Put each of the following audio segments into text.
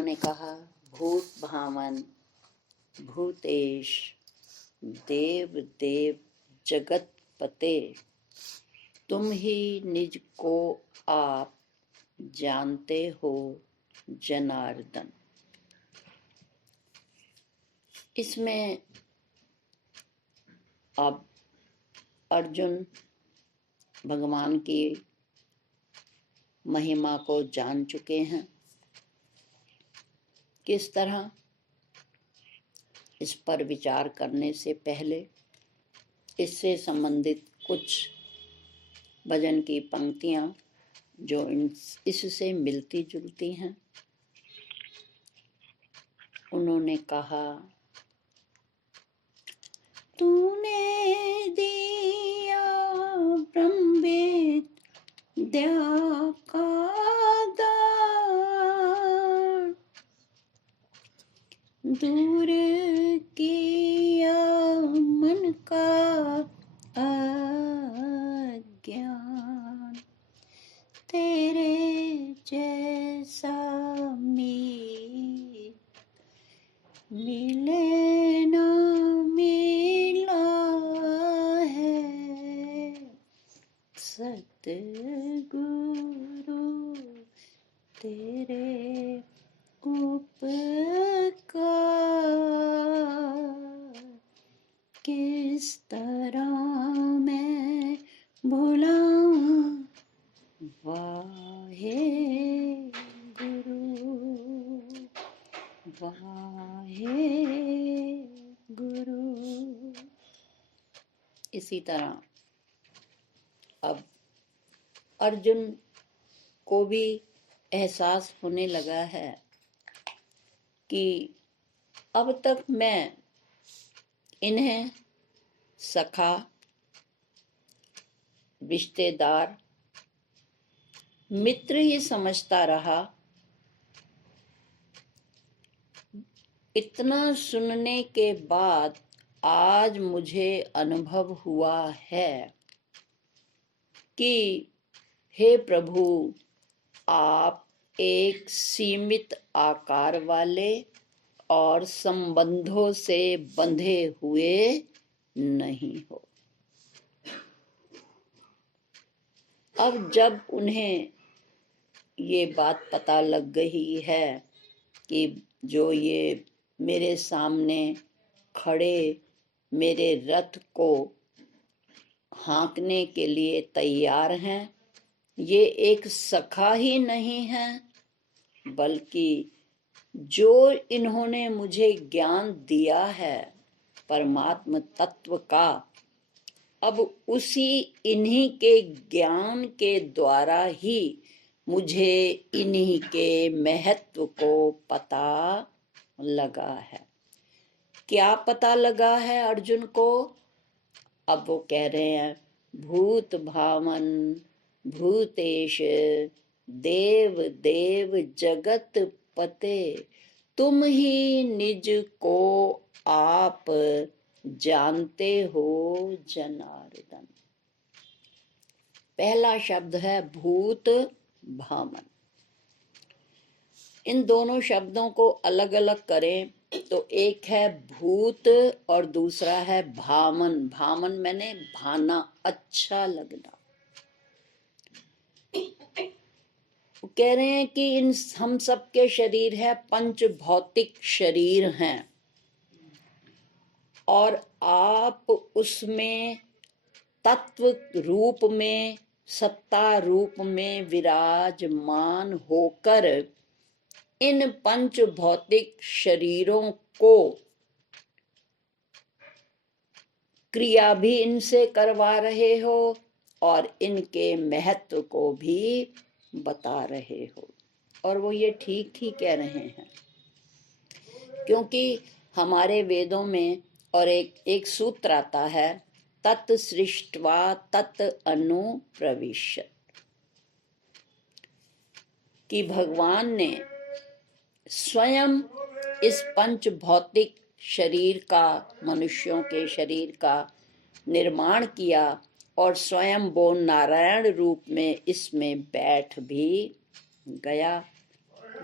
उन्होंने कहा, भूत भावन भूतेश देव देव जगत पते, तुम ही निज को आप जानते हो जनार्दन। इसमें अब अर्जुन भगवान की महिमा को जान चुके हैं। किस तरह, इस पर विचार करने से पहले इससे संबंधित कुछ भजन की पंक्तियां जो इससे मिलती जुलती हैं। उन्होंने कहा, तूने दिया ब्रह्मवेद दया का दान, दूर किया मन का अज्ञान, तेरे जैसा मिले ना मिला है सतगुरु, तेरे उपकार किस तरह मैं भुलाऊं वाहे गुरु, वाहे गुरु। इसी तरह अब अर्जुन को भी एहसास होने लगा है कि अब तक मैं इन्हें सखा, रिश्तेदार, मित्र ही समझता रहा। इतना सुनने के बाद आज मुझे अनुभव हुआ है कि हे प्रभु, आप एक सीमित आकार वाले और संबंधों से बंधे हुए नहीं हो। अब जब उन्हें ये बात पता लग गई है कि जो ये मेरे सामने खड़े मेरे रथ को हाँकने के लिए तैयार हैं, ये एक सखा ही नहीं है, बल्कि जो इन्होंने मुझे ज्ञान दिया है परमात्म तत्व का, अब उसी इन्हीं के ज्ञान के द्वारा ही मुझे इन्हीं के महत्व को पता लगा है। क्या पता लगा है अर्जुन को? अब वो कह रहे हैं, भूत भावन भूतेश देव देव जगत पते, तुम ही निज को आप जानते हो जनार्दन। पहला शब्द है भूत भावन। इन दोनों शब्दों को अलग अलग करें तो एक है भूत और दूसरा है भावन। भावन मैंने भाना, अच्छा लगना। वो कह रहे हैं कि इन हम सबके शरीर है, पंच भौतिक शरीर हैं, और आप उसमें तत्व रूप में, सत्ता रूप में विराजमान होकर इन पंच भौतिक शरीरों को क्रिया भी इनसे करवा रहे हो और इनके महत्व को भी बता रहे हो। और वो ये ठीक ही कह रहे हैं, क्योंकि हमारे वेदों में और एक सूत्र आता है, तत् सृष्ट्वा तत् अनुप्रविश्य, कि भगवान ने स्वयं इस पंच भौतिक शरीर का, मनुष्यों के शरीर का निर्माण किया और स्वयं वो नारायण रूप में इसमें बैठ भी गया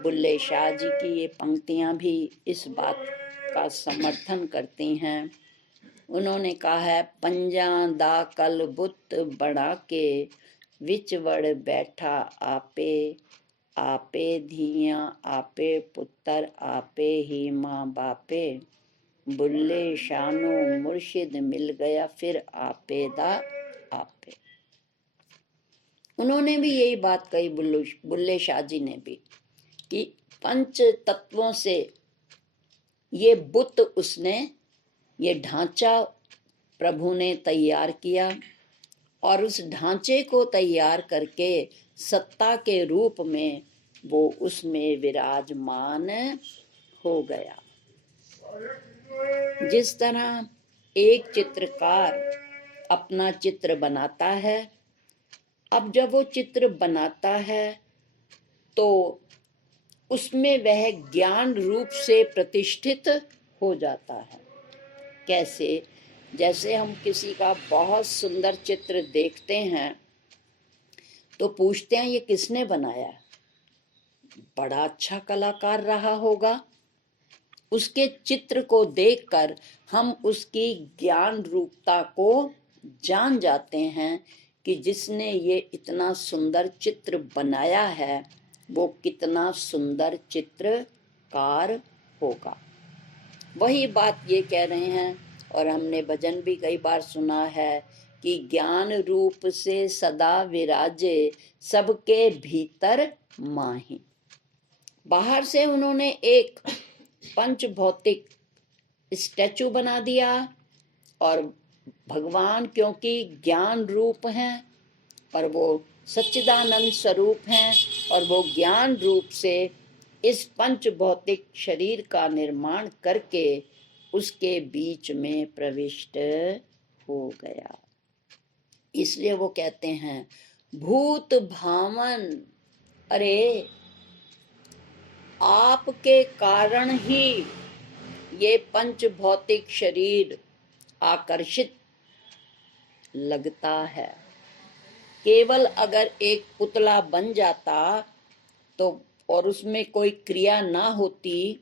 बुल्ले शाह जी की ये पंक्तियां भी इस बात का समर्थन करती हैं। उन्होंने कहा है, पंजा दा कल बुत बना के विच वड़ बैठा आपे, आपे धिया आपे पुत्र आपे ही माँ बापे, बुल्ले शानो मुर्शिद मिल गया फिर आपे दा आपे। उन्होंने भी यही बात कही, बुल्ले शाह जी ने भी, कि पंच तत्वों से ये बुत उसने, ये ढांचा प्रभु ने तैयार किया और उस ढांचे को तैयार करके सत्ता के रूप में वो उसमें विराजमान हो गया। जिस तरह एक चित्रकार अपना चित्र बनाता है, अब जब वो चित्र बनाता है तो उसमें वह ज्ञान रूप से प्रतिष्ठित हो जाता है। कैसे? जैसे हम किसी का बहुत सुंदर चित्र देखते हैं तो पूछते हैं ये किसने बनाया? बड़ा अच्छा कलाकार रहा होगा। उसके चित्र को देखकर हम उसकी ज्ञान रूपता को जान जाते हैं कि जिसने ये इतना सुंदर चित्र बनाया है वो कितना सुंदर चित्रकार होगा। वही बात ये कह रहे हैं, और हमने भजन भी कई बार सुना है कि ज्ञान रूप से सदा विराजे सबके भीतर माही। बाहर से उन्होंने एक पंच भौतिक स्टैचू बना दिया, और भगवान क्योंकि ज्ञान रूप हैं और वो सच्चिदानंद स्वरूप हैं और वो ज्ञान रूप से इस पंच भौतिक शरीर का निर्माण करके उसके बीच में प्रविष्ट हो गया। इसलिए वो कहते हैं भूत भावन, अरे आपके कारण ही ये पंच भौतिक शरीर आकर्षित लगता है। केवल अगर एक पुतला बन जाता तो और उसमें कोई क्रिया ना होती,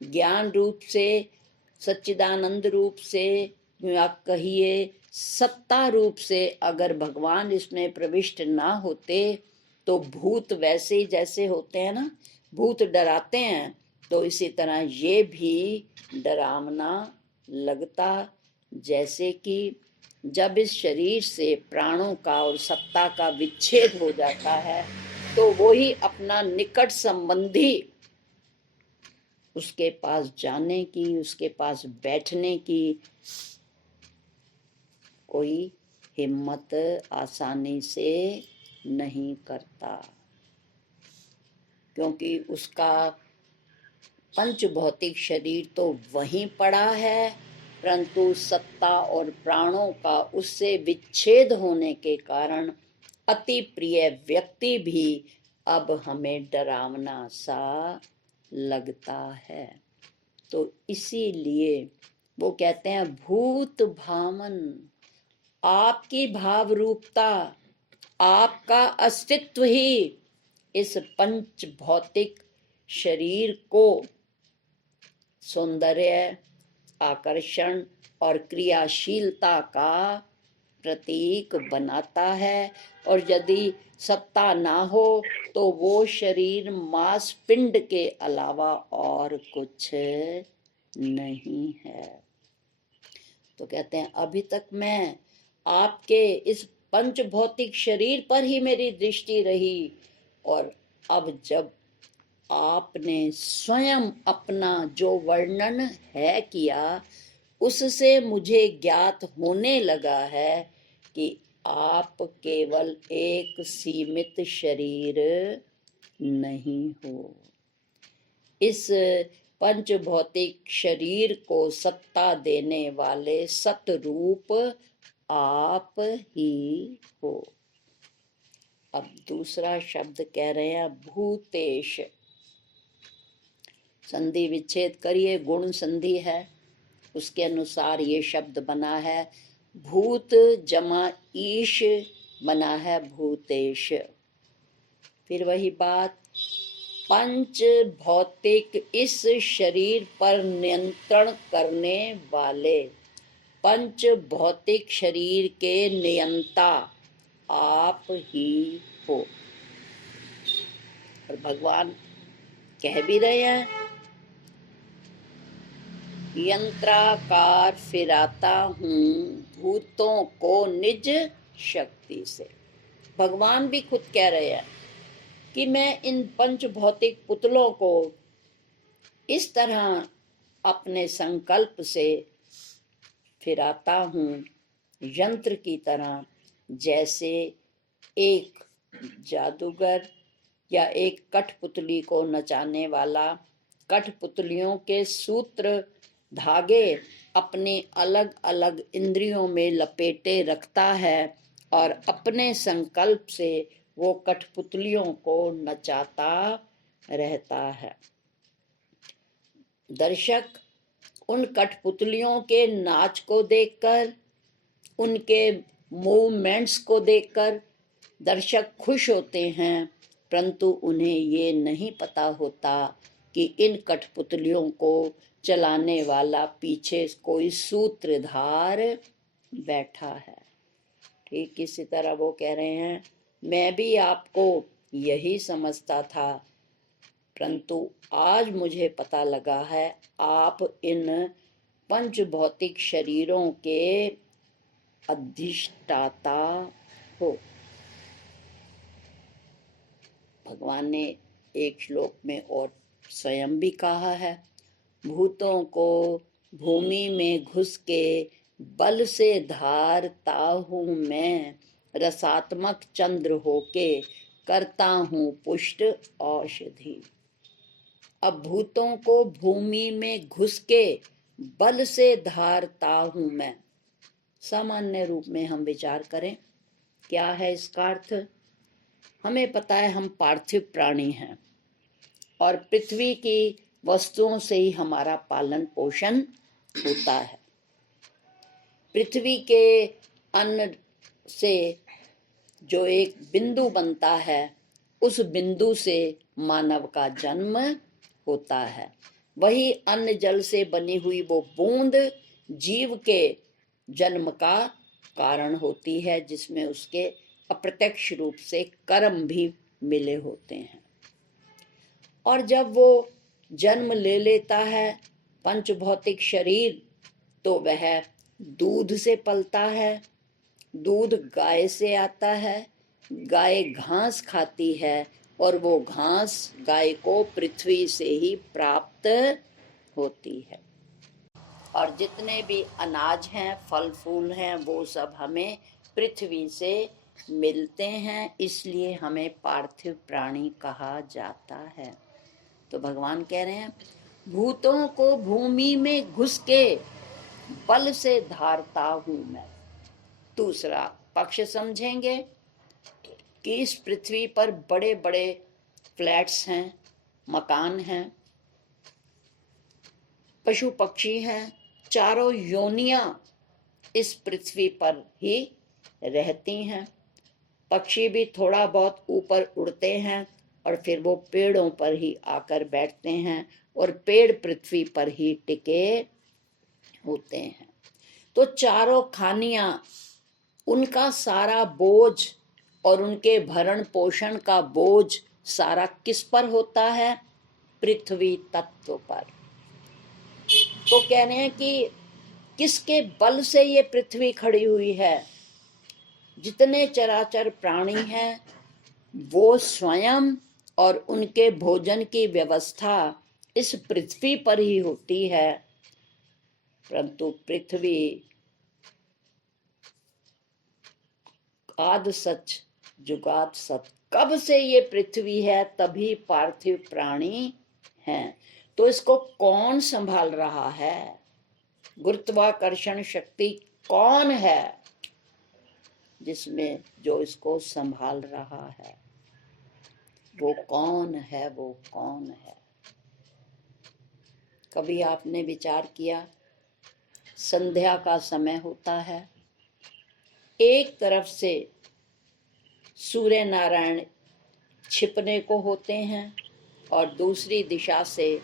ज्ञान रूप से सच्चिदानंद रूप से या कहिए सत्ता रूप से अगर भगवान इसमें प्रविष्ट ना होते तो भूत वैसे ही जैसे होते हैं ना, भूत डराते हैं, तो इसी तरह ये भी डरावना लगता। जैसे कि जब इस शरीर से प्राणों का और सत्ता का विच्छेद हो जाता है तो वो ही अपना निकट संबंधी उसके पास जाने की, उसके पास बैठने की कोई हिम्मत आसानी से नहीं करता, क्योंकि उसका पंच भौतिक शरीर तो वहीं पड़ा है, परंतु सत्ता और प्राणों का उससे विच्छेद होने के कारण अति प्रिय व्यक्ति भी अब हमें डरावना सा लगता है। तो इसीलिए वो कहते हैं भूत भावन, आपकी भाव रूपता, आपका अस्तित्व ही इस पंच भौतिक शरीर को सौंदर्य, आकर्षण और क्रियाशीलता का प्रतीक बनाता है। और यदि सत्ता ना हो तो वो शरीर मांस पिंड के अलावा और कुछ नहीं है। तो कहते हैं अभी तक मैं आपके इस पंच भौतिक शरीर पर ही मेरी दृष्टि रही, और अब जब आपने स्वयं अपना जो वर्णन है किया उससे मुझे ज्ञात होने लगा है कि आप केवल एक सीमित शरीर नहीं हो। इस पंच भौतिक शरीर को सत्ता देने वाले सतरूप आप ही हो। अब दूसरा शब्द कह रहे हैं भूतेश। संधि विच्छेद करिए, गुण संधि है, उसके अनुसार ये शब्द बना है। भूत जमा ईश बना है भूतेश। फिर वही बात, पंच भौतिक इस शरीर पर नियंत्रण करने वाले, पंच भौतिक शरीर के नियंता आप ही हो। और भगवान कह भी रहे हैं, यंत्राकार फिराता हूँ भूतों को निज शक्ति से। भगवान भी खुद कह रहे हैं कि मैं इन पंच भौतिक पुतलों को इस तरह अपने संकल्प से फिराता हूँ, यंत्र की तरह, जैसे एक जादूगर या एक कठपुतली को नचाने वाला कठपुतलियों के सूत्र धागे अपने अलग अलग इंद्रियों में लपेटे रखता है और अपने संकल्प से वो कठपुतलियों को नचाता रहता है। दर्शक उन कठपुतलियों के नाच को देखकर, उनके मूवमेंट्स को देखकर दर्शक खुश होते हैं, परंतु उन्हें ये नहीं पता होता कि इन कठपुतलियों को चलाने वाला पीछे कोई सूत्रधार बैठा है। ठीक इसी तरह वो कह रहे हैं, मैं भी आपको यही समझता था, परंतु आज मुझे पता लगा है आप इन पंच भौतिक शरीरों के अधिष्ठाता हो। भगवान ने एक श्लोक में और स्वयं भी कहा है, भूतों को भूमि में घुस के बल से धारता हूँ मैं, रसात्मक चंद्र होके करता हूँ पुष्ट औषधि। अब भूतों को भूमि में घुस के बल से धारता हूँ मैं, सामान्य रूप में हम विचार करें क्या है इसका अर्थ। हमें पता है हम पार्थिव प्राणी हैं और पृथ्वी की वस्तुओं से ही हमारा पालन पोषण होता है। पृथ्वी के अन्न से जो एक बिंदु बनता है, उस बिंदु से मानव का जन्म होता है। वही अन्न जल से बनी हुई वो बूंद जीव के जन्म का कारण होती है, जिसमें उसके अप्रत्यक्ष रूप से कर्म भी मिले होते हैं। और जब वो जन्म ले लेता है पंच भौतिक शरीर, तो वह दूध से पलता है, दूध गाय से आता है, गाय घास खाती है और वो घास गाय को पृथ्वी से ही प्राप्त होती है। और जितने भी अनाज हैं, फल फूल हैं, वो सब हमें पृथ्वी से मिलते हैं, इसलिए हमें पार्थिव प्राणी कहा जाता है। तो भगवान कह रहे हैं, भूतों को भूमि में घुस के बल से धारता हूं मैं। दूसरा पक्ष समझेंगे कि इस पृथ्वी पर बड़े बड़े फ्लैट्स हैं, मकान हैं, पशु पक्षी हैं, चारों योनियां इस पृथ्वी पर ही रहती हैं। पक्षी भी थोड़ा बहुत ऊपर उड़ते हैं और फिर वो पेड़ों पर ही आकर बैठते हैं और पेड़ पृथ्वी पर ही टिके होते हैं। तो चारों खानियां, उनका सारा बोझ और उनके भरण पोषण का बोझ सारा किस पर होता है? पृथ्वी तत्व पर। तो कह रहे हैं कि किसके बल से ये पृथ्वी खड़ी हुई है? जितने चराचर प्राणी हैं वो स्वयं और उनके भोजन की व्यवस्था इस पृथ्वी पर ही होती है, परंतु पृथ्वी आद सच जुगाद सत, कब से ये पृथ्वी है तभी पार्थिव प्राणी हैं। तो इसको कौन संभाल रहा है? गुरुत्वाकर्षण शक्ति कौन है जिसमें जो इसको संभाल रहा है? वो कौन है? वो कौन है? कभी आपने विचार किया, संध्या का समय होता है, एक तरफ से सूर्य नारायण छिपने को होते हैं और दूसरी दिशा से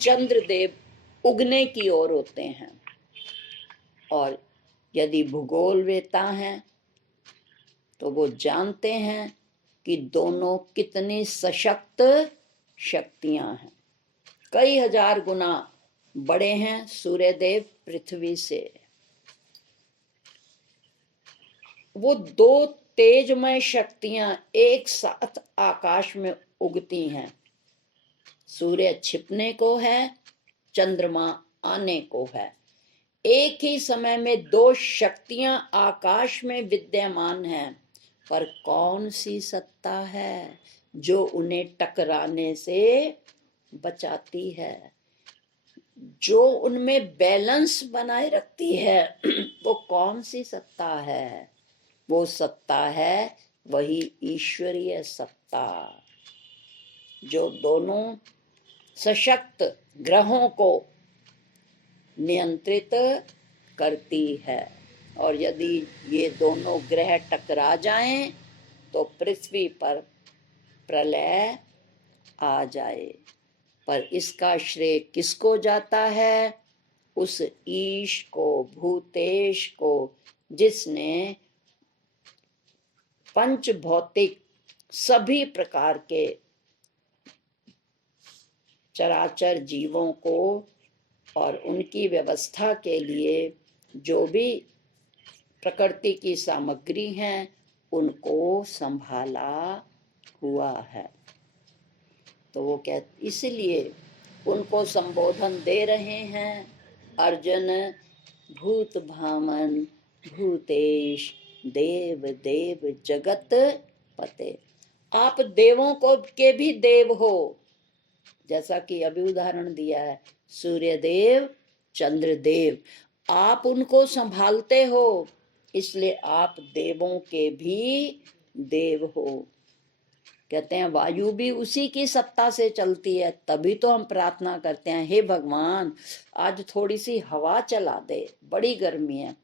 चंद्रदेव उगने की ओर होते हैं। और यदि भूगोलवेत्ता हैं तो वो जानते हैं कि दोनों कितनी सशक्त शक्तियां हैं। कई हजार गुना बड़े हैं सूर्यदेव पृथ्वी से। वो दो तेजमय शक्तियां एक साथ आकाश में उगती हैं। सूर्य छिपने को है, चंद्रमा आने को है। एक ही समय में दो शक्तियां आकाश में विद्यमान हैं, पर कौन सी सत्ता है जो उन्हें टकराने से बचाती है, जो उनमें बैलेंस बनाए रखती है? वो कौन सी सत्ता है? वो सत्ता है वही ईश्वरीय सत्ता, जो दोनों सशक्त ग्रहों को नियंत्रित करती है। और यदि ये दोनों ग्रह टकरा जाएं तो पृथ्वी पर प्रलय आ जाए। पर इसका श्रेय किसको जाता है? उस ईश को, भूतेश को, जिसने पंच भौतिक सभी प्रकार के चराचर जीवों को और उनकी व्यवस्था के लिए जो भी प्रकृति की सामग्री हैं उनको संभाला हुआ है। तो वो इसलिए उनको संबोधन दे रहे हैं, अर्जुन भूत भामन भूतेश देव देव जगत पते। आप देवों को के भी देव हो, जैसा कि अभी उदाहरण दिया है, सूर्यदेव चंद्रदेव, आप उनको संभालते हो, इसलिए आप देवों के भी देव हो। कहते हैं वायु भी उसी की सत्ता से चलती है, तभी तो हम प्रार्थना करते हैं, हे भगवान आज थोड़ी सी हवा चला दे, बड़ी गर्मी है।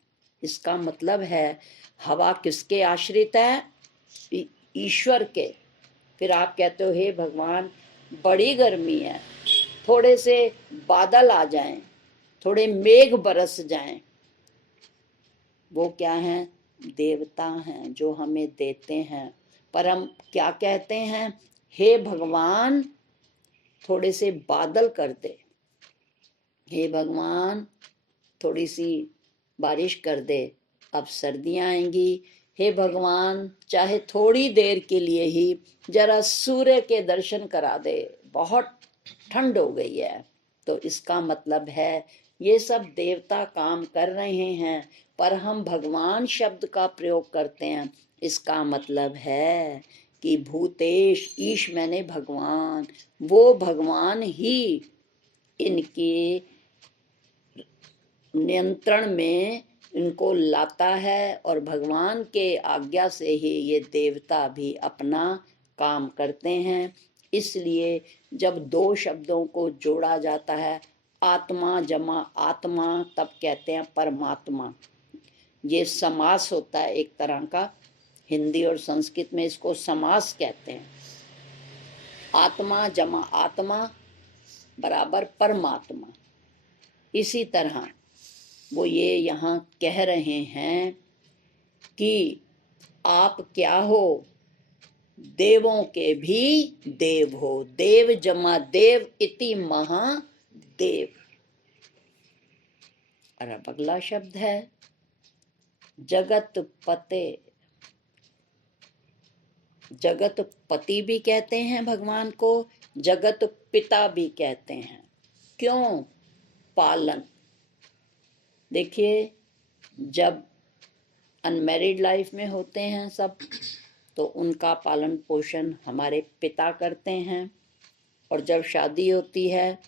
इसका मतलब है हवा किसके आश्रित है? ईश्वर के। फिर आप कहते हो हे भगवान बड़ी गर्मी है, थोड़े से बादल आ जाएं, थोड़े मेघ बरस जाएं। वो क्या हैं? देवता हैं जो हमें देते हैं। पर हम क्या कहते हैं? हे भगवान थोड़े से बादल कर दे, हे भगवान थोड़ी सी बारिश कर दे, अब सर्दियां आएंगी। हे भगवान चाहे थोड़ी देर के लिए ही जरा सूर्य के दर्शन करा दे, बहुत ठंड हो गई है। तो इसका मतलब है ये सब देवता काम कर रहे हैं, पर हम भगवान शब्द का प्रयोग करते हैं। इसका मतलब है कि भूतेश, ईश मैंने भगवान, वो भगवान ही इनके नियंत्रण में इनको लाता है, और भगवान के आज्ञा से ही ये देवता भी अपना काम करते हैं। इसलिए जब दो शब्दों को जोड़ा जाता है, आत्मा जमा आत्मा, तब कहते हैं परमात्मा। ये समास होता है एक तरह का, हिंदी और संस्कृत में इसको समास कहते हैं। आत्मा जमा आत्मा बराबर परमात्मा। इसी तरह वो ये यहाँ कह रहे हैं कि आप क्या हो? देवों के भी देव हो। देव जमा देव इति महादेव। और अब अगला शब्द है जगत पते। जगत पति भी कहते हैं भगवान को, जगत पिता भी कहते हैं। क्यों? पालन। देखिए जब अनमैरिड लाइफ में होते हैं सब, तो उनका पालन पोषण हमारे पिता करते हैं, और जब शादी होती है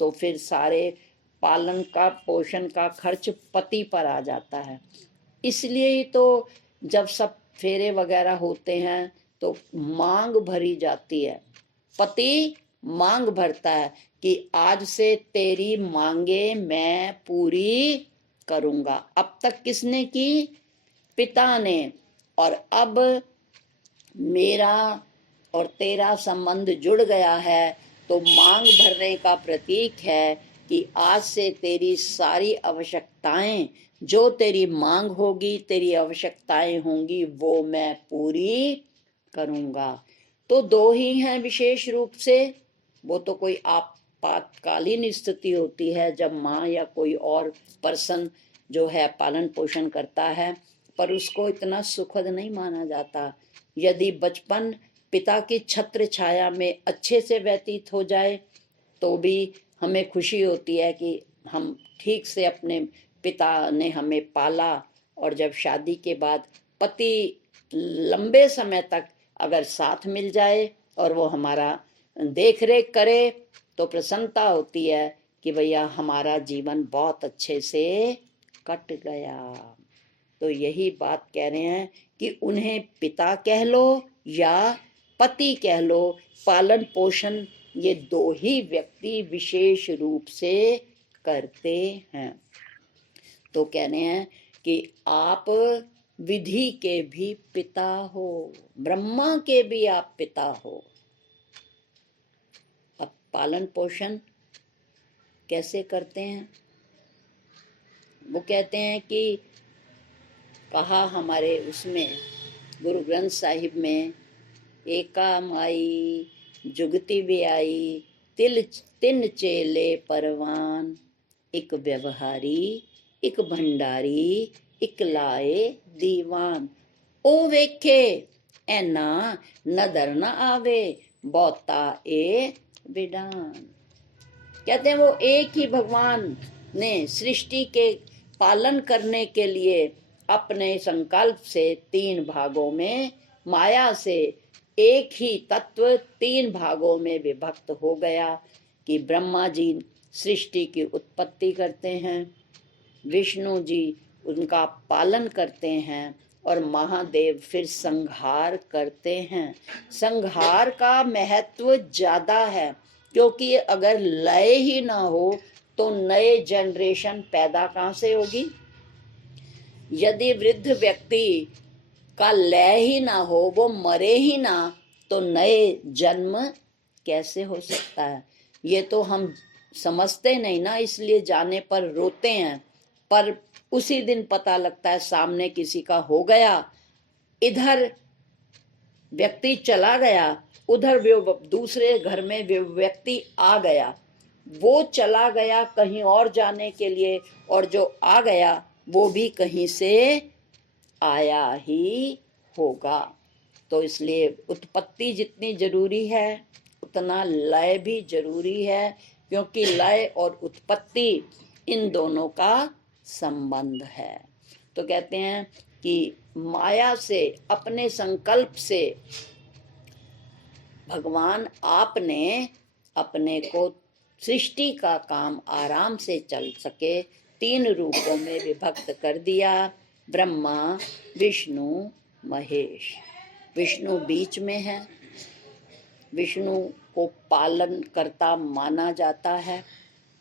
तो फिर सारे पालन का पोषण का खर्च पति पर आ जाता है। इसलिए ही तो जब सब फेरे वगैरह होते हैं तो मांग भरी जाती है, पति मांग भरता है कि आज से तेरी मांगे मैं पूरी करूंगा। अब तक किसने की? पिता ने। और अब मेरा और तेरा संबंध जुड़ गया है, तो मांग भरने का प्रतीक है कि आज से तेरी सारी आवश्यकताएं, जो तेरी मांग होगी, तेरी आवश्यकताएं होंगी, वो मैं पूरी करूंगा। तो दो ही हैं विशेष रूप से। वो तो कोई आपातकालीन स्थिति होती है जब माँ या कोई और पर्सन जो है पालन पोषण करता है, पर उसको इतना सुखद नहीं माना जाता। यदि बचपन पिता की छत्र छाया में अच्छे से व्यतीत हो जाए तो भी हमें खुशी होती है कि हम ठीक से अपने पिता ने हमें पाला। और जब शादी के बाद पति लंबे समय तक अगर साथ मिल जाए और वो हमारा देख रेख करे तो प्रसन्नता होती है कि भैया हमारा जीवन बहुत अच्छे से कट गया। तो यही बात कह रहे हैं कि उन्हें पिता कह लो या पति कह लो, पालन पोषण ये दो ही व्यक्ति विशेष रूप से करते हैं। तो कह रहे हैं कि आप विधि के भी पिता हो, ब्रह्मा के भी आप पिता हो। अब पालन पोषण कैसे करते हैं? वो कहते हैं कि कहा हमारे उसमें गुरु ग्रंथ साहिब में, एका माई जुगती भी आई, तिन चेले परवान, एक व्यवहारी एक भंडारी, एक लाए दीवान। ओ वेखे ऐना नदर न आवे, बहुता ए विडान। कहते हैं वो एक ही भगवान ने सृष्टि के पालन करने के लिए अपने संकल्प से 3 भागों में, माया से एक ही तत्व 3 भागों में विभक्त हो गया कि ब्रह्मा जी सृष्टि की उत्पत्ति करते हैं, विष्णु जी उनका पालन करते हैं और महादेव फिर संहार करते हैं। संहार का महत्व ज्यादा है क्योंकि अगर लय ही ना हो तो नए जनरेशन पैदा कहाँ से होगी। यदि वृद्ध व्यक्ति का लय ही ना हो, वो मरे ही ना, तो नए जन्म कैसे हो सकता है। ये तो हम समझते नहीं ना, इसलिए जाने पर रोते हैं, पर उसी दिन पता लगता है सामने किसी का हो गया, इधर व्यक्ति चला गया, उधर दूसरे घर में व्यक्ति आ गया, वो चला गया कहीं और जाने के लिए, और जो आ गया वो भी कहीं से आया ही होगा। तो इसलिए उत्पत्ति जितनी जरूरी है उतना लय भी जरूरी है, क्योंकि लय और उत्पत्ति इन दोनों का संबंध है। तो कहते हैं कि माया से, अपने संकल्प से भगवान आपने अपने को सृष्टि का काम आराम से चल सके 3 रूपों में विभक्त कर दिया, ब्रह्मा विष्णु महेश। विष्णु बीच में है, विष्णु को पालन करता माना जाता है।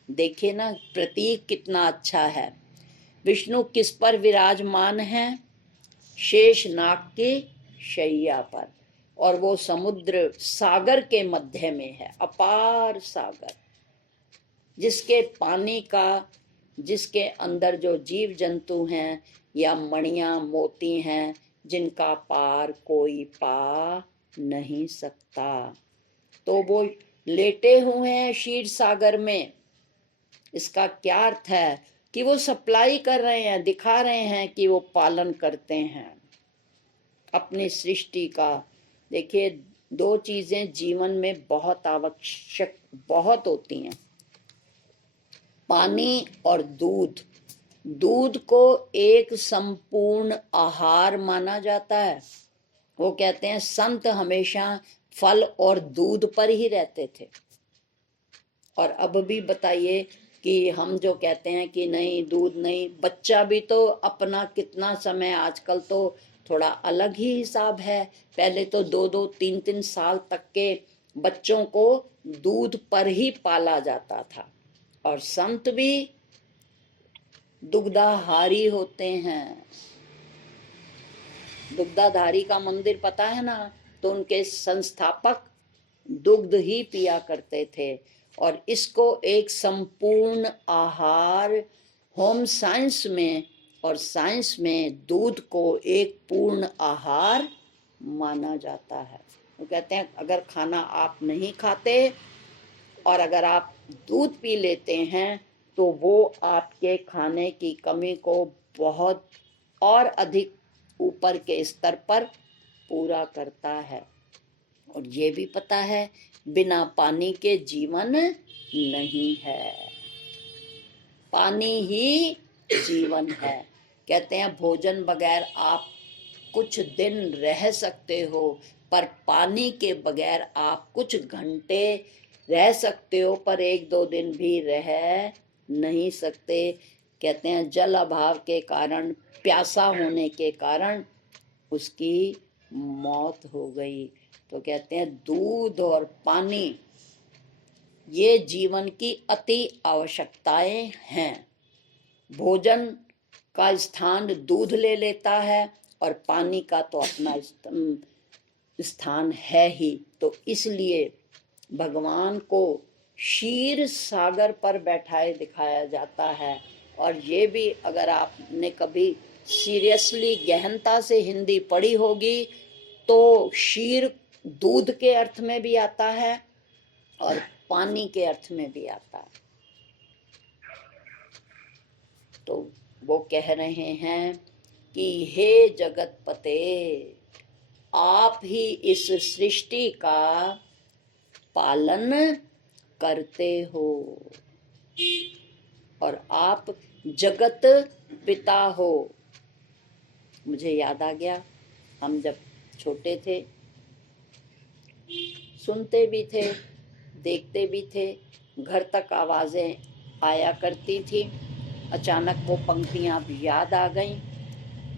देखिए ना प्रतीक कितना अच्छा है। विष्णु किस पर विराजमान है? शेष नाग के शैया पर, और वो समुद्र सागर के मध्य में है, अपार सागर जिसके पानी का, जिसके अंदर जो जीव जंतु हैं या मणियां मोती हैं जिनका पार कोई पा नहीं सकता। तो वो लेटे हुए हैं क्षीर सागर में। इसका क्या अर्थ है कि वो सप्लाई कर रहे हैं, दिखा रहे हैं कि वो पालन करते हैं अपनी सृष्टि का। देखिए 2 चीजें जीवन में बहुत आवश्यक बहुत होती हैं, पानी और दूध। दूध को एक संपूर्ण आहार माना जाता है। वो कहते हैं संत हमेशा फल और दूध पर ही रहते थे। और अब भी बताइए कि हम जो कहते हैं कि नहीं दूध नहीं, बच्चा भी तो अपना कितना समय, आजकल तो थोड़ा अलग ही हिसाब है, पहले तो 2-2 3-3 साल तक के बच्चों को दूध पर ही पाला जाता था। और संत भी दुग्धाहारी होते हैं। दुग्धाधारी का मंदिर पता है ना, तो उनके संस्थापक दुग्ध ही पिया करते थे, और इसको एक संपूर्ण आहार होम साइंस में और साइंस में दूध को एक पूर्ण आहार माना जाता है। वो कहते हैं अगर खाना आप नहीं खाते और अगर आप दूध पी लेते हैं तो वो आपके खाने की कमी को बहुत और अधिक ऊपर के स्तर पर पूरा करता है। और ये भी पता है बिना पानी के जीवन नहीं है, पानी ही जीवन है। कहते हैं भोजन बगैर आप कुछ दिन रह सकते हो, पर पानी के बगैर आप कुछ घंटे रह सकते हो, पर 1-2 दिन भी रह नहीं सकते। कहते हैं जल अभाव के कारण, प्यासा होने के कारण उसकी मौत हो गई। तो कहते हैं दूध और पानी ये जीवन की अति आवश्यकताएं हैं। भोजन का स्थान दूध ले लेता है और पानी का तो अपना स्थान है ही। तो इसलिए भगवान को क्षीर सागर पर बैठाए दिखाया जाता है। और ये भी अगर आपने कभी सीरियसली गहनता से हिंदी पढ़ी होगी तो क्षीर दूध के अर्थ में भी आता है और पानी के अर्थ में भी आता है। तो वो कह रहे हैं कि हे जगतपते, आप ही इस सृष्टि का पालन करते हो और आप जगत पिता हो। मुझे याद आ गया, हम जब छोटे थे सुनते भी थे, देखते भी थे, घर तक आवाजें आया करती थी। अचानक वो पंक्तियां भी याद आ गईं।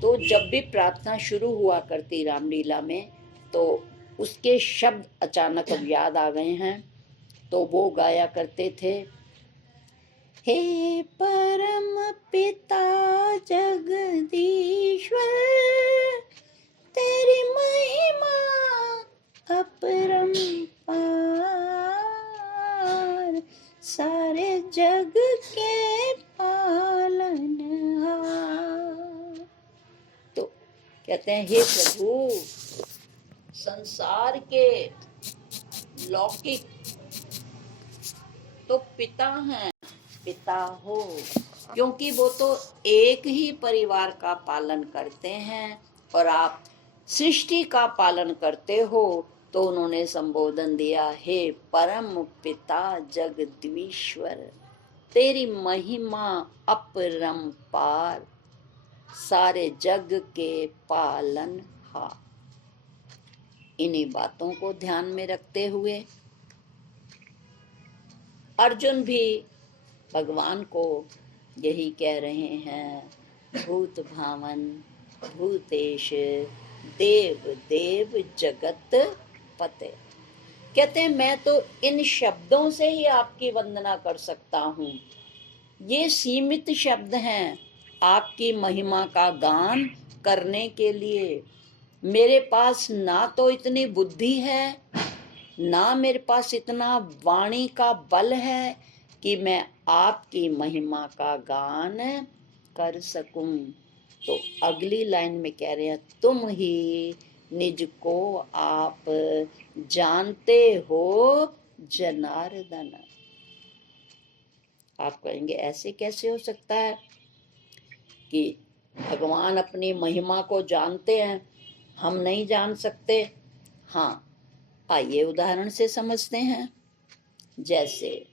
तो जब भी प्रार्थना शुरू हुआ करती रामलीला में तो उसके शब्द अचानक अब याद आ गए हैं। तो वो गाया करते थे, हे परम पिता जगदीश्वर, तेरी महिमा अपरंपार, सारे जग के पालनहार। तो कहते हैं हे प्रभु, संसार के लौकिक तो पिता हैं, पिता हो, क्योंकि वो तो एक ही परिवार का पालन करते हैं और आप सृष्टि का पालन करते हो। तो उन्होंने संबोधन दिया, हे परम पिता जगदीश्वर, तेरी महिमा अपरंपार, सारे जग के पालनहार। इन्हीं बातों को ध्यान में रखते हुए अर्जुन भी भगवान को यही कह रहे हैं, भूत भावन भूतेश देव देव जगत पते। कहते हैं मैं तो इन शब्दों से ही आपकी वंदना कर सकता हूँ। ये सीमित शब्द हैं आपकी महिमा का गान करने के लिए। मेरे पास ना तो इतनी बुद्धि है, ना मेरे पास इतना वाणी का बल है कि मैं आपकी महिमा का गान कर सकूं। तो अगली लाइन में कह रहे हैं, तुम ही निज को आप जानते हो जनार्दन। आप कहेंगे ऐसे कैसे हो सकता है कि भगवान अपनी महिमा को जानते हैं, हम नहीं जान सकते? हाँ, आइए उदाहरण से समझते हैं। जैसे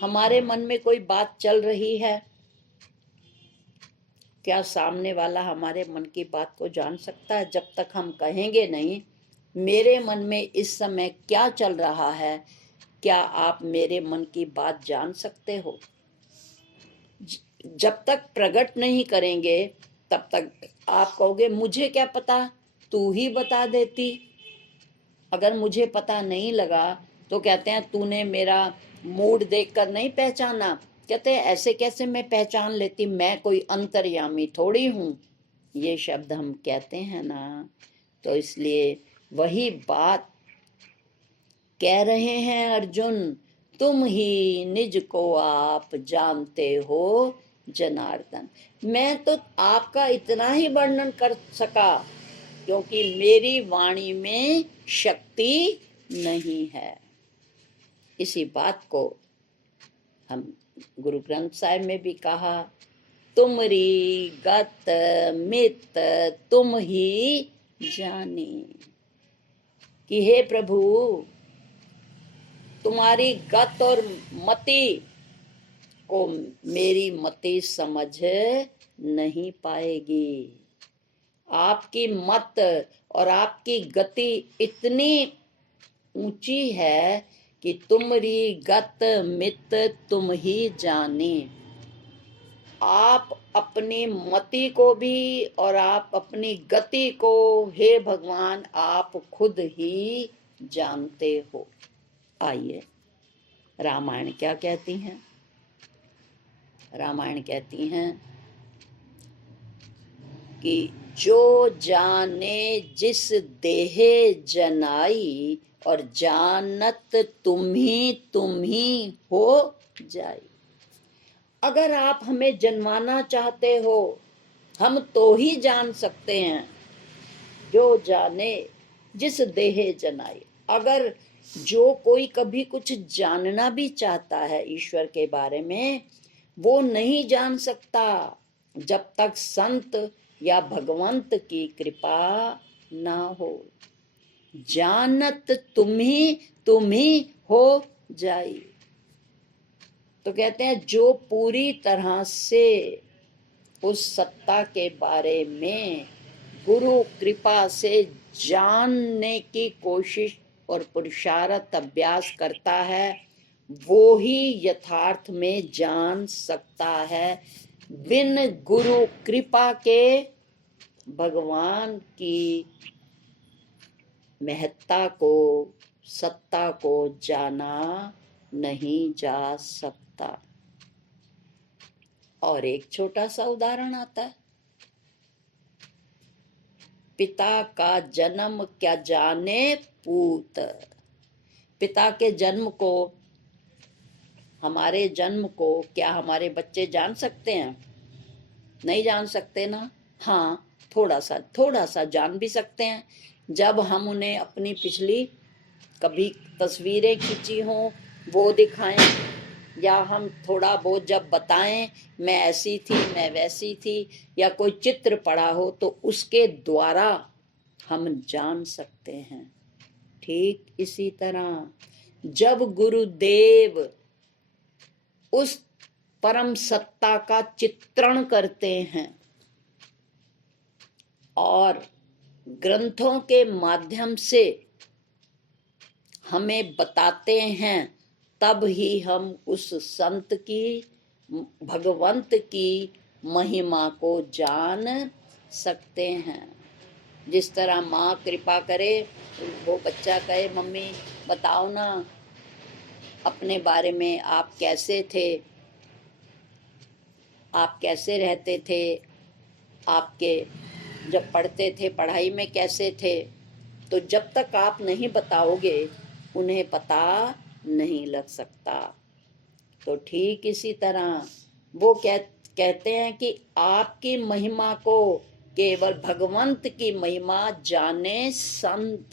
हमारे मन में कोई बात चल रही है, क्या सामने वाला हमारे मन की बात को जान सकता है? जब तक हम कहेंगे नहीं मेरे मन में इस समय क्या चल रहा है, क्या आप मेरे मन की बात जान सकते हो? जब तक प्रकट नहीं करेंगे तब तक आप कहोगे मुझे क्या पता, तू ही बता देती। अगर मुझे पता नहीं लगा तो कहते हैं तूने मेरा मूड देखकर नहीं पहचाना। कहते हैं ऐसे कैसे मैं पहचान लेती, मैं कोई अंतर्यामी थोड़ी हूँ। ये शब्द हम कहते हैं ना, तो इसलिए वही बात कह रहे हैं अर्जुन, तुम ही निज को आप जानते हो जनार्दन। मैं तो आपका इतना ही वर्णन कर सका क्योंकि मेरी वाणी में शक्ति नहीं है। इसी बात को हम गुरु ग्रंथ साहिब में भी कहा, तुमरी गत मित तुम ही जाने, कि हे प्रभु तुम्हारी गत और मति को मेरी मति समझ नहीं पाएगी। आपकी मत और आपकी गति इतनी ऊंची है कि तुमरी गत मित तुम ही जाने। आप अपनी मति को भी और आप अपनी गति को हे भगवान आप खुद ही जानते हो। आइए रामायण क्या कहती हैं। रामायण कहती हैं कि जो जाने जिस देहे जनाई और जानत तुम ही हो जाई। अगर आप हमें जन्माना चाहते हो हम तो ही जान सकते हैं। जो जाने जिस देहे जनाई, अगर जो कोई कभी कुछ जानना भी चाहता है ईश्वर के बारे में, वो नहीं जान सकता जब तक संत या भगवंत की कृपा ना हो। जानत तुम ही हो जाई। तो कहते हैं जो पूरी तरह से उस सत्ता के बारे में गुरु कृपा से जानने की कोशिश और पुरुषार्थ अभ्यास करता है, वो ही यथार्थ में जान सकता है। बिन गुरु कृपा के भगवान की महत्ता को, सत्ता को जाना नहीं जा सकता। और एक छोटा सा उदाहरण आता है, पिता का जन्म क्या जाने पूत। पिता के जन्म को, हमारे जन्म को क्या हमारे बच्चे जान सकते हैं? नहीं जान सकते ना। हाँ, थोड़ा सा जान भी सकते हैं। जब हम उन्हें अपनी पिछली कभी तस्वीरें खींची हों वो दिखाएं, या हम थोड़ा बहुत जब बताएं मैं ऐसी थी मैं वैसी थी, या कोई चित्र पढ़ा हो तो उसके द्वारा हम जान सकते हैं। ठीक इसी तरह जब गुरुदेव उस परम सत्ता का चित्रण करते हैं और ग्रंथों के माध्यम से हमें बताते हैं, तब ही हम उस संत की, भगवंत की महिमा को जान सकते हैं। जिस तरह माँ कृपा करे, वो बच्चा कहे मम्मी बताओ ना अपने बारे में, आप कैसे थे, आप कैसे रहते थे, आपके जब पढ़ते थे पढ़ाई में कैसे थे। तो जब तक आप नहीं बताओगे उन्हें पता नहीं लग सकता। तो ठीक इसी तरह वो कहते हैं कि आपकी महिमा को केवल भगवंत की महिमा जाने संत,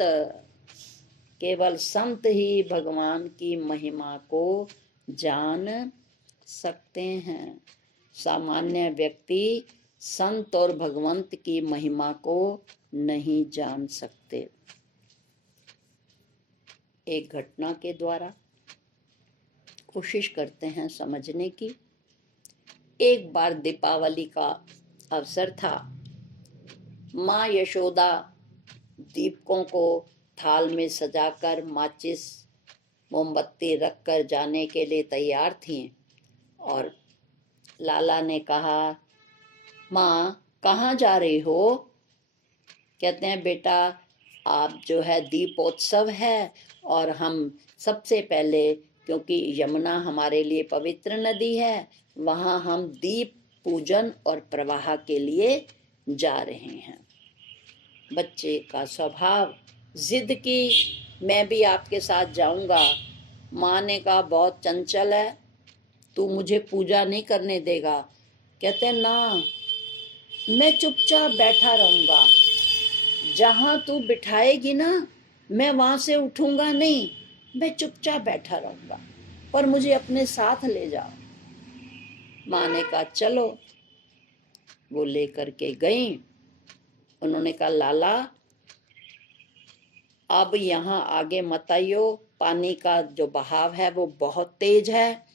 केवल संत ही भगवान की महिमा को जान सकते हैं। सामान्य व्यक्ति संत और भगवंत की महिमा को नहीं जान सकते। एक घटना के द्वारा कोशिश करते हैं समझने की। एक बार दीपावली का अवसर था। माँ यशोदा दीपकों को थाल में सजाकर माचिस मोमबत्ती रखकर जाने के लिए तैयार थीं और लाला ने कहा, माँ कहाँ जा रही हो? कहते हैं बेटा आप जो है दीपोत्सव है और हम सबसे पहले, क्योंकि यमुना हमारे लिए पवित्र नदी है, वहाँ हम दीप पूजन और प्रवाह के लिए जा रहे हैं। बच्चे का स्वभाव जिद की मैं भी आपके साथ जाऊंगा। माँ ने कहा बहुत चंचल है, तू मुझे पूजा नहीं करने देगा। कहते ना, मैं चुपचाप बैठा रहूंगा, जहां तू बिठाएगी ना मैं वहां से उठूंगा नहीं, मैं चुपचाप बैठा रहूंगा, पर मुझे अपने साथ ले जाओ। माँ ने कहा चलो। वो लेकर के गई। उन्होंने कहा लाला अब यहाँ आगे मत आइयो, पानी का जो बहाव है वो बहुत तेज है।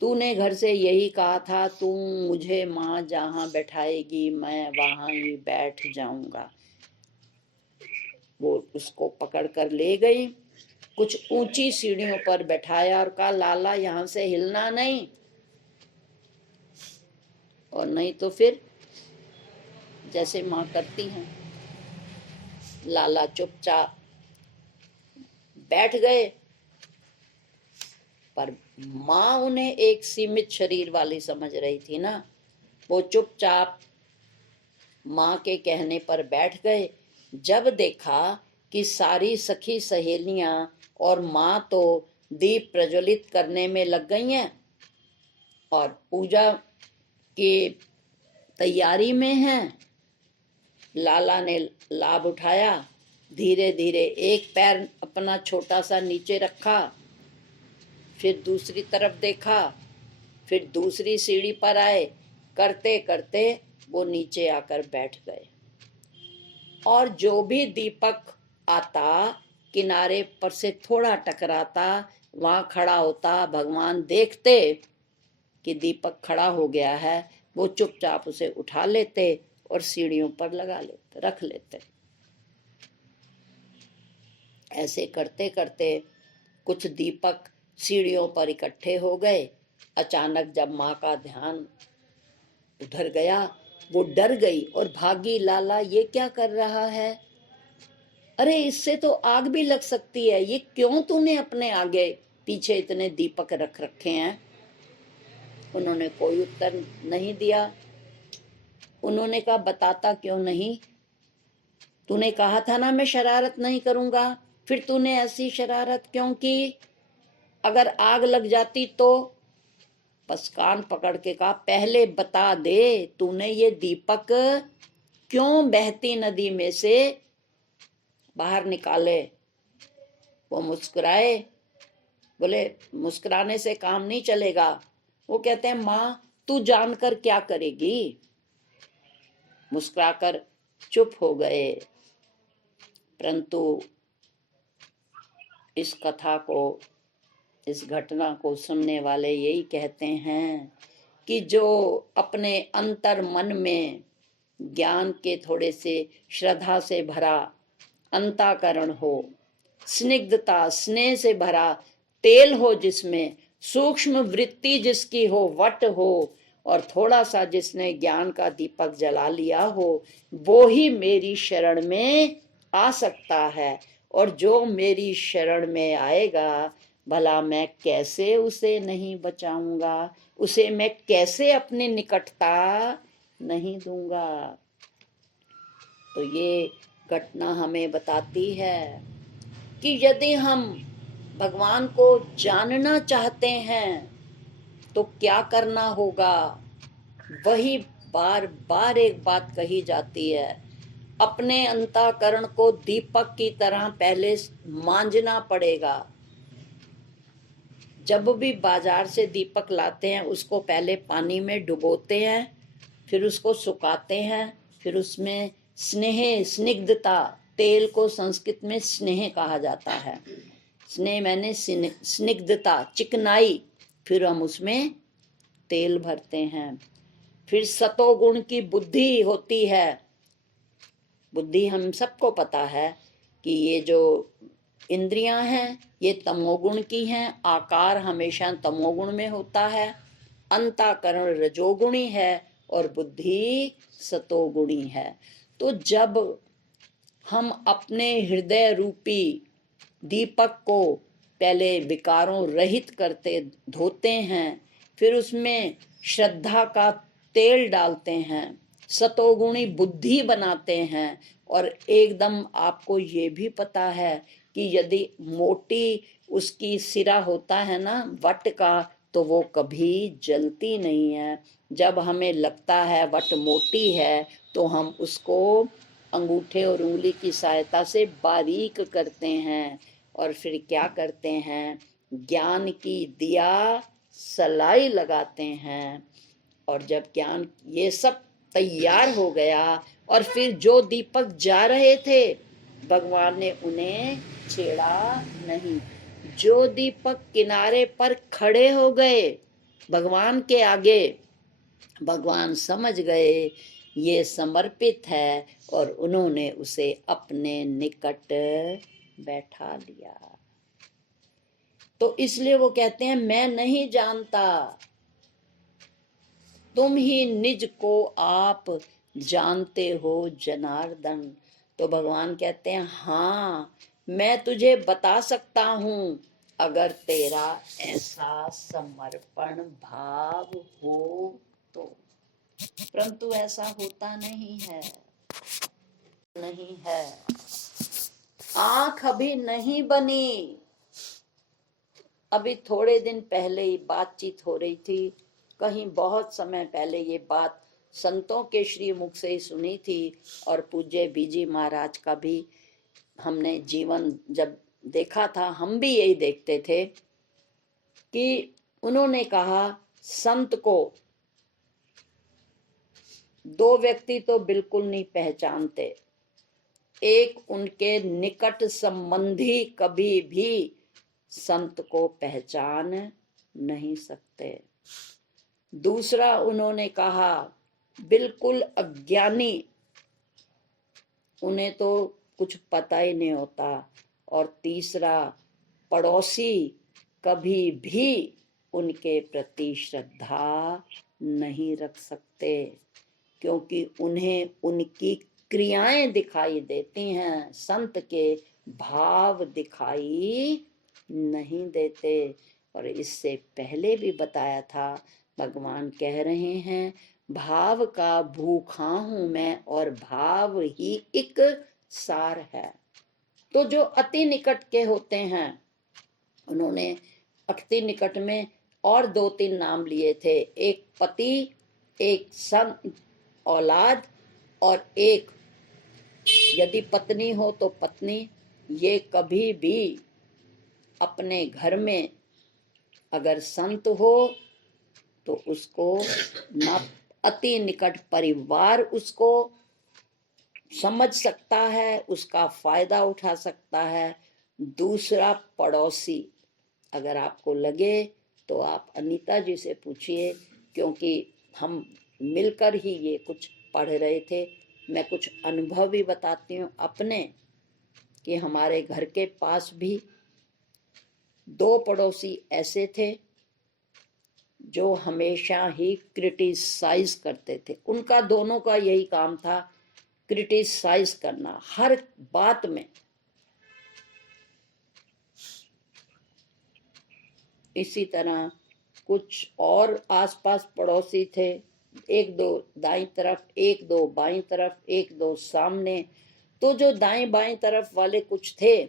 तूने घर से यही कहा था, तू मुझे माँ जहाँ बैठाएगी मैं वहां ही बैठ जाऊंगा। वो उसको पकड़ कर ले गई, कुछ ऊंची सीढ़ियों पर बैठाया और कहा लाला यहाँ से हिलना नहीं, और नहीं तो फिर जैसे माँ करती हैं। लाला चुपचाप बैठ गए, पर माँ उन्हें एक सीमित शरीर वाली समझ रही थी ना। वो चुपचाप माँ के कहने पर बैठ गए। जब देखा कि सारी सखी सहेलियां और माँ तो दीप प्रज्वलित करने में लग गई हैं और पूजा की तैयारी में हैं, लाला ने लाभ उठाया। धीरे धीरे एक पैर अपना छोटा सा नीचे रखा, फिर दूसरी तरफ देखा, फिर दूसरी सीढ़ी पर आए। करते करते वो नीचे आकर बैठ गए, और जो भी दीपक आता किनारे पर से थोड़ा टकराता, वहां खड़ा होता। भगवान देखते कि दीपक खड़ा हो गया है, वो चुपचाप उसे उठा लेते और सीढ़ियों पर लगा लेते, रख लेते। ऐसे करते करते कुछ दीपक सीढ़ियों पर इकट्ठे हो गए। अचानक जब माँ का ध्यान उधर गया, वो डर गई और भागी। लाला ये क्या कर रहा है? अरे इससे तो आग भी लग सकती है, ये क्यों तूने अपने आगे पीछे इतने दीपक रख रखे हैं? उन्होंने कोई उत्तर नहीं दिया। उन्होंने कहा बताता क्यों नहीं? तूने कहा था ना मैं शरारत नहीं करूंगा, फिर तूने ऐसी शरारत क्यों की? अगर आग लग जाती तो? बस कान पकड़ के कहा पहले बता दे, तूने ये दीपक क्यों बहती नदी में से बाहर निकाले? वो मुस्कुराए, बोले मुस्कुराने से काम नहीं चलेगा। वो कहते हैं माँ तू जानकर क्या करेगी? मुस्कुराकर चुप हो गए। परंतु इस कथा को, इस घटना को सुनने वाले यही कहते हैं कि जो अपने अंतर मन में ज्ञान के थोड़े से श्रद्धा से भरा अंतःकरण हो, स्निग्धता स्नेह से भरा तेल हो, जिसमें सूक्ष्म वृत्ति जिसकी हो, वट हो, और थोड़ा सा जिसने ज्ञान का दीपक जला लिया हो, वो ही मेरी शरण में आ सकता है। और जो मेरी शरण में आएगा, भला मैं कैसे उसे नहीं बचाऊंगा, उसे मैं कैसे अपने निकटता नहीं दूंगा। तो ये घटना हमें बताती है कि यदि हम भगवान को जानना चाहते हैं तो क्या करना होगा। वही बार बार एक बात कही जाती है, अपने अंतःकरण को दीपक की तरह पहले मांजना पड़ेगा। जब भी बाजार से दीपक लाते हैं उसको पहले पानी में डुबोते हैं, फिर उसको सुखाते हैं, फिर उसमें स्नेह स्निग्धता, तेल को संस्कृत में स्नेह कहा जाता है, स्नेह मैंने स्निग्धता चिकनाई, फिर हम उसमें तेल भरते हैं। फिर सतोगुण की बुद्धि होती है। बुद्धि हम सबको पता है कि ये जो इंद्रियां हैं ये तमोगुण की हैं, आकार हमेशा तमोगुण में होता है, अंतःकरण रजोगुणी है और बुद्धि सतोगुणी है। तो जब हम अपने हृदय रूपी दीपक को पहले विकारों रहित करते धोते हैं, फिर उसमें श्रद्धा का तेल डालते हैं, सतोगुणी बुद्धि बनाते हैं। और एकदम आपको ये भी पता है कि यदि मोटी उसकी सिरा होता है ना वट का, तो वो कभी जलती नहीं है। जब हमें लगता है वट मोटी है तो हम उसको अंगूठे और उंगली की सहायता से बारीक करते हैं और फिर क्या करते हैं, ज्ञान की दिया सलाई लगाते हैं। और जब ज्ञान ये सब तैयार हो गया और फिर जो दीपक जा रहे थे भगवान ने उन्हें छेड़ा नहीं। जो दीपक किनारे पर खड़े हो गए भगवान के आगे, भगवान समझ गए ये समर्पित है और उन्होंने उसे अपने निकट बैठा लिया। तो इसलिए वो कहते हैं मैं नहीं जानता, तुम ही निज को आप जानते हो जनार्दन। तो भगवान कहते हैं हाँ मैं तुझे बता सकता हूं अगर तेरा ऐसा समर्पण भाव हो तो, परंतु ऐसा होता नहीं है, नहीं है। आंख अभी नहीं बनी। अभी थोड़े दिन पहले ही बातचीत हो रही थी, कहीं बहुत समय पहले ये बात संतों के श्री मुख से ही सुनी थी। और पूज्य बीजी महाराज का भी हमने जीवन जब देखा था, हम भी यही देखते थे कि उन्होंने कहा संत को दो व्यक्ति तो बिल्कुल नहीं पहचानते। एक उनके निकट संबंधी कभी भी संत को पहचान नहीं सकते। दूसरा उन्होंने कहा बिल्कुल अज्ञानी, उन्हें तो कुछ पता ही नहीं होता। और तीसरा पड़ोसी कभी भी उनके प्रति श्रद्धा नहीं रख सकते, क्योंकि उन्हें उनकी क्रियाएं दिखाई देती हैं, संत के भाव दिखाई नहीं देते। और इससे पहले भी बताया था, भगवान कह रहे हैं भाव का भूखा हूं मैं और भाव ही एक सार है। तो जो अति निकट के होते हैं, उन्होंने अति निकट में और दो तीन नाम लिए थे, एक पति, एक संत औलाद, और एक यदि पत्नी हो तो पत्नी। ये कभी भी अपने घर में अगर संत हो तो उसको ना अति निकट परिवार उसको समझ सकता है, उसका फायदा उठा सकता है। दूसरा पड़ोसी, अगर आपको लगे तो आप अनीता जी से पूछिए, क्योंकि हम मिलकर ही ये कुछ पढ़ रहे थे। मैं कुछ अनुभव भी बताती हूँ अपने, कि हमारे घर के पास भी दो पड़ोसी ऐसे थे जो हमेशा ही क्रिटिसाइज करते थे। उनका दोनों का यही काम था, क्रिटिसाइज करना हर बात में। इसी तरह कुछ और आसपास पड़ोसी थे, एक दो दाईं तरफ, एक दो बाईं तरफ, एक दो सामने। तो जो दाएं बाएं तरफ वाले कुछ थे,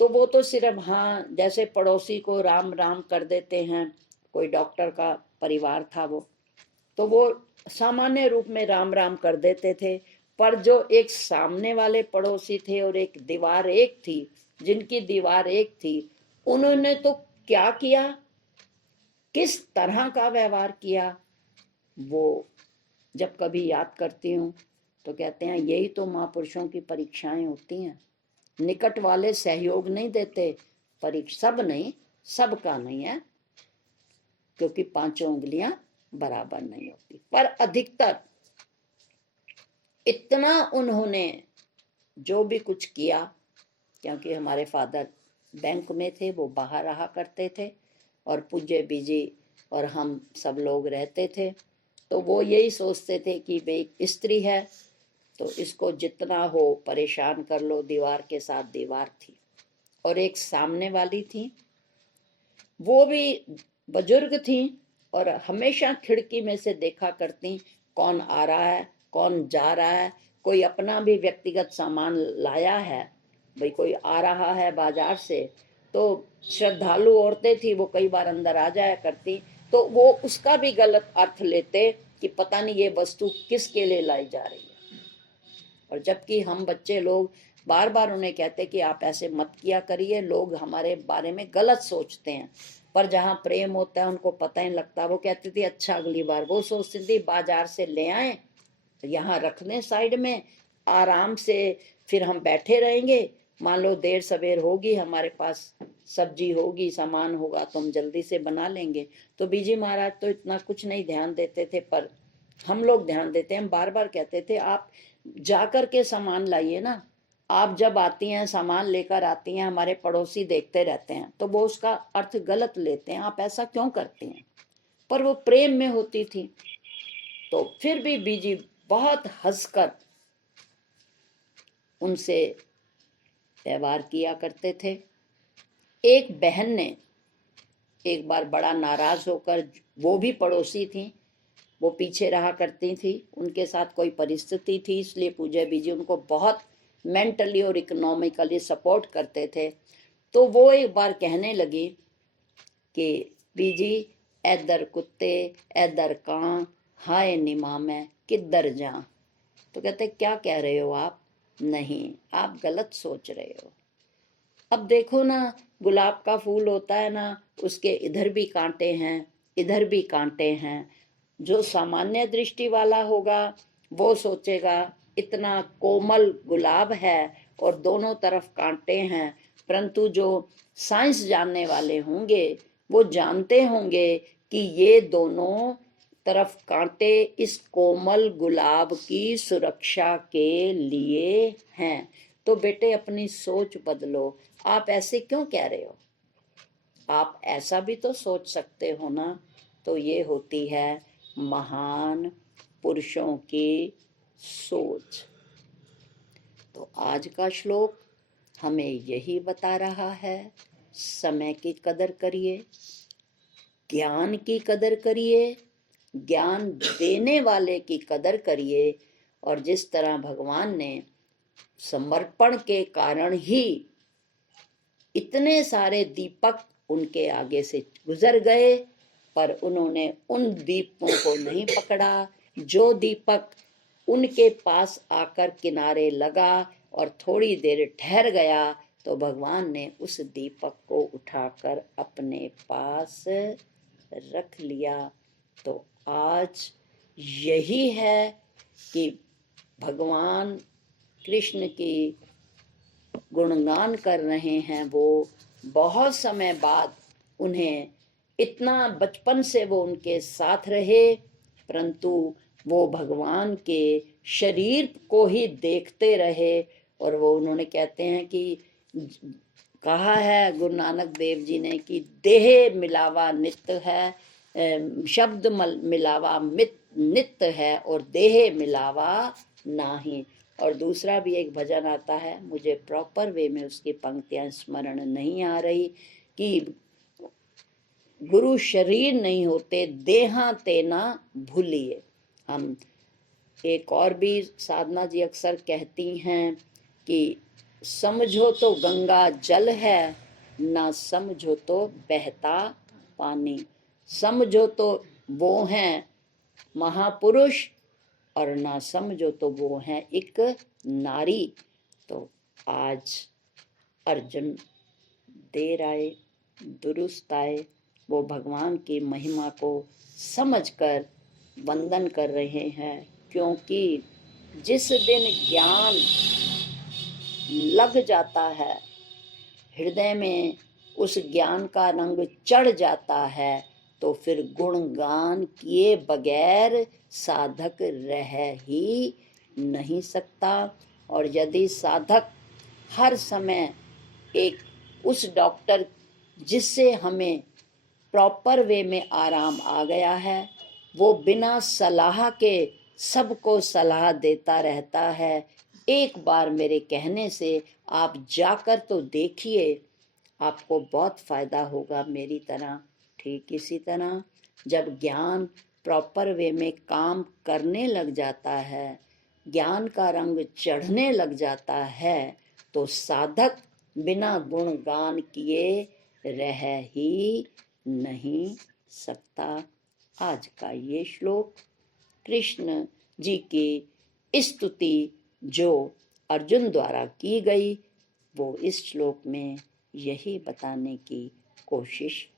तो वो तो सिर्फ हाँ जैसे पड़ोसी को राम राम कर देते हैं, कोई डॉक्टर का परिवार था वो, तो वो सामान्य रूप में राम राम कर देते थे। पर जो एक सामने वाले पड़ोसी थे और एक दीवार एक थी, जिनकी दीवार एक थी, उन्होंने तो क्या किया, किस तरह का व्यवहार किया, वो जब कभी याद करती हूँ तो कहते हैं यही तो महापुरुषों की परीक्षाएं होती हैं। निकट वाले सहयोग नहीं देते, परीक्षा सब नहीं, सबका नहीं है, क्योंकि पांचों उंगलियां बराबर नहीं होती। पर अधिकतर इतना उन्होंने जो भी कुछ किया, क्योंकि हमारे फादर बैंक में थे, वो बाहर रहा करते थे और पूज्य बीजी और हम सब लोग रहते थे, तो वो यही सोचते थे कि भाई स्त्री है तो इसको जितना हो परेशान कर लो। दीवार के साथ दीवार थी और एक सामने वाली थी, वो भी बुजुर्ग थी और हमेशा खिड़की में से देखा करती कौन आ रहा है कौन जा रहा है, कोई अपना भी व्यक्तिगत सामान लाया है, भाई कोई आ रहा है बाजार से, तो श्रद्धालु औरतें थी, वो कई बार अंदर आ जाया करती, तो वो उसका भी गलत अर्थ लेते कि पता नहीं ये वस्तु किसके लिए लाई जा रही है। और जबकि हम बच्चे लोग बार बार उन्हें कहते कि आप ऐसे मत किया करिए, लोग हमारे बारे में गलत सोचते हैं, पर जहाँ प्रेम होता है उनको पता ही लगता। वो कहती थी अच्छा अगली बार, वो सोचती थी बाजार से ले आए, यहाँ रख दें साइड में, आराम से फिर हम बैठे रहेंगे, मान लो देर सवेर होगी, हमारे पास सब्जी होगी, सामान होगा, तो हम जल्दी से बना लेंगे। तो बीजी महाराज तो इतना कुछ नहीं ध्यान देते थे, पर हम लोग ध्यान देते हैं। हम बार बार कहते थे आप जाकर के सामान लाइए ना, आप जब आती हैं सामान लेकर आती हैं, हमारे पड़ोसी देखते रहते हैं, तो वो उसका अर्थ गलत लेते हैं, आप ऐसा क्यों करती हैं। पर वो प्रेम में होती थी। तो फिर भी बीजी बहुत हंसकर उनसे व्यवहार किया करते थे। एक बहन ने एक बार बड़ा नाराज होकर, वो भी पड़ोसी थी, वो पीछे रहा करती थी, उनके साथ कोई परिस्थिति थी, इसलिए पूज्य बीजी उनको बहुत मेंटली और इकोनॉमिकली सपोर्ट करते थे। तो वो एक बार कहने लगी कि बीजी ऐदर कुत्ते ऐदर कां, हाय निमा मैं किधर जा। तो कहते क्या कह रहे हो आप, नहीं आप गलत सोच रहे हो। अब देखो ना, गुलाब का फूल होता है ना, उसके इधर भी कांटे हैं इधर भी कांटे हैं। जो सामान्य दृष्टि वाला होगा वो सोचेगा इतना कोमल गुलाब है और दोनों तरफ कांटे हैं, परंतु जो साइंस जानने वाले होंगे वो जानते होंगे कि ये दोनों तरफ कांटे इस कोमल गुलाब की सुरक्षा के लिए हैं। तो बेटे अपनी सोच बदलो, आप ऐसे क्यों कह रहे हो, आप ऐसा भी तो सोच सकते हो ना। तो ये होती है महान पुरुषों की सोच। तो आज का श्लोक हमें यही बता रहा है, समय की कदर करिए, ज्ञान की कदर करिए, ज्ञान देने वाले की कदर करिए। और जिस तरह भगवान ने समर्पण के कारण ही इतने सारे दीपक उनके आगे से गुजर गए, पर उन्होंने उन दीपों को नहीं पकड़ा। जो दीपक उनके पास आकर किनारे लगा और थोड़ी देर ठहर गया, तो भगवान ने उस दीपक को उठाकर अपने पास रख लिया। तो आज यही है कि भगवान कृष्ण की गुणगान कर रहे हैं। वो बहुत समय बाद, उन्हें इतना बचपन से वो उनके साथ रहे, परंतु वो भगवान के शरीर को ही देखते रहे। और वो उन्होंने कहते हैं कि कहा है गुरु नानक देव जी ने कि देह मिलावा नित्य है, शब्द मिलावा नित्य है और देह मिलावा नाही। और दूसरा भी एक भजन आता है, मुझे प्रॉपर वे में उसकी पंक्तियां स्मरण नहीं आ रही, कि गुरु शरीर नहीं होते देहा तेना भूलिए। हम एक और भी साधना जी अक्सर कहती हैं कि समझो तो गंगा जल है, ना समझो तो बहता पानी। समझो तो वो हैं महापुरुष और ना समझो तो वो हैं एक नारी। तो आज अर्जुन देर आए दुरुस्त आए, वो भगवान की महिमा को समझकर वंदन कर रहे हैं, क्योंकि जिस दिन ज्ञान लग जाता है हृदय में, उस ज्ञान का रंग चढ़ जाता है, तो फिर गुणगान किए बगैर साधक रह ही नहीं सकता। और यदि साधक हर समय एक उस डॉक्टर जिससे हमें प्रॉपर वे में आराम आ गया है, वो बिना सलाह के सबको सलाह देता रहता है, एक बार मेरे कहने से आप जाकर तो देखिए, आपको बहुत फायदा होगा मेरी तरह। ठीक इसी तरह जब ज्ञान प्रॉपर वे में काम करने लग जाता है, ज्ञान का रंग चढ़ने लग जाता है, तो साधक बिना गुणगान किए रह ही नहीं सकता। आज का ये श्लोक कृष्ण जी की स्तुति जो अर्जुन द्वारा की गई, वो इस श्लोक में यही बताने की कोशिश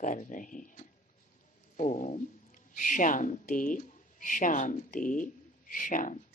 कर रहे हैं। ओम शांति शांति शांति।